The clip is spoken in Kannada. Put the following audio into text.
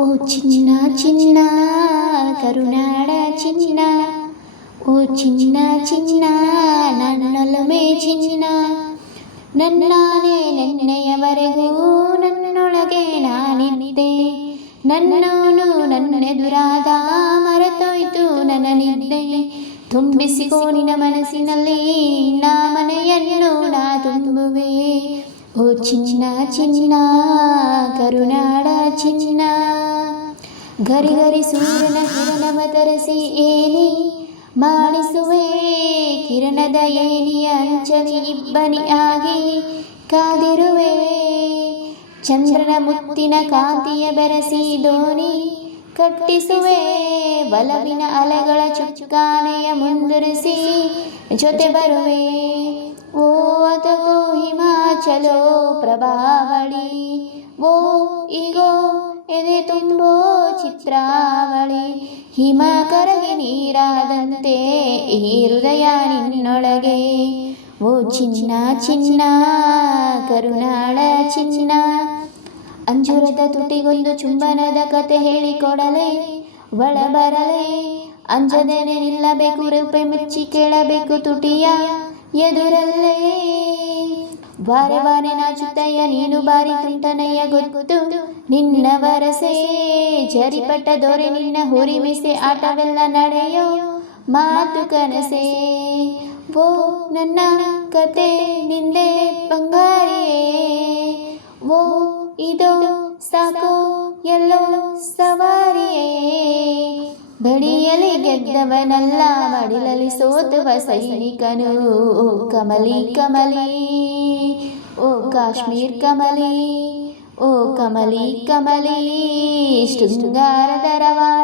ಓ ಚಿನ್ನ ಚಿನ್ನ ಕರುನಾಡ ಚಿನ್ನ, ಓ ಚಿನ್ನ ಚಿನ್ನ ನನ್ನೊಲುಮೆ ಚಿನ್ನ, ನನ್ನಾನೇ ನೆನ್ನೆಯವರೆಗೂ ನನ್ನೊಳಗೆ ನಾನಿದ್ದೆ, ನನ್ನವನು ನನ್ನೆದುರಾದ ಮರೆತೋಯ್ತು ನನ್ನ ನಿದ್ದೆ. ತುಂಬಿಸಿಕೋ ನಿನ್ನ ಮನಸ್ಸಿನಲ್ಲಿ ನಾ ಮನೆಯನ್ನು ನಾ ತುಂಬುವೆ. ಓ ಚಿನ್ನ ಚಿನ್ನ ಕರುನಾಡ ಚಿನ್ನ, ಗರಿ ಗರಿ ಸೂರ್ಯನ ಕಿರಣವ ತರಿಸಿ ಏನಿ ಮಾಡಿಸುವೆ, ಕಿರಣದ ಏನಿಯ ಅಂಚಲಿ ಇಬ್ಬನಿ ಆಗಿ ಕಾದಿರುವೆ. ಚಂದ್ರನ ಮುತ್ತಿನ ಕಾಂತಿಯ ಬೆರೆಸಿ ದೋಣಿ ಕಟ್ಟಿಸುವೆ, ಬಲವಿನ ಅಲೆಗಳ ಚುಕ್ಕಾನೆಯ ಮುಂದುರಿಸಿ ಜೊತೆ ಬರುವೆ. ಓ ಅದಗೋ ಹಿಮಾಚಲೋ ಪ್ರಭಾವಳಿ, ಓ ಈಗೋ ಎದೆ ತುಂಬೋ ಚಿತ್ರಾವಳಿ, ಹಿಮ ಕರಗಿ ನೀರಾದಂತೆ ಈ ಹೃದಯ ನಿನ್ನೊಳಗೆ. ಓ ಚಿನ್ನ ಚಿನ್ನ ಕರುನಾಡ ಚಿನ್ನ, ಅಂಜುರದ ತುಟಿಗೊಂದು ಚುಂಬನದ ಕತೆ ಹೇಳಿಕೊಡಲೆ, ಒಳ ಬರಲೆ ಅಂಜದೇನೆ ನಿಲ್ಲಬೇಕು, ರೂಪೆ ಮುಚ್ಚಿ ಕೇಳಬೇಕು ತುಟಿಯ ಎದುರಲ್ಲೇ. ಬಾರೆ ಬಾರೆ ನಾಚುತ್ತಯ್ಯ ನೀನು ಬಾರಿ ತುಂಟನಯ್ಯ ಗೊತ್ತು ನಿನ್ನ ವರಸೆ, ಜರಿಪಟ್ಟ ದೊರೆ ನಿನ್ನ ಹುರಿಮಿಸೆ ಆಟವೆಲ್ಲ ನಡೆಯೋ ಮಾತು ಕನಸೆ. ಓ ನನ್ನ ಕತೆ ನಿಂದೆ ಬಂಗಾರಿಯೇ, ಓ ಇದು ಸಾಕೋ ಎಲ್ಲೋ ಸವಾರಿಯೇ. ಬಡಿಯಲಿ ಗೆದ್ದವನಲ್ಲ ಮಡಿಲಲಿ ಸೋತುವ ಸೈನಿಕನು, ಓ ಕಮಲಿ ಕಮಲಿ, ಓ ಕಾಶ್ಮೀರ್ ಕಮಲಿ, ಓ ಕಮಲಿ ಕಮಲಿ, ಶೃಂಗಾರದ ರವಾನೆ.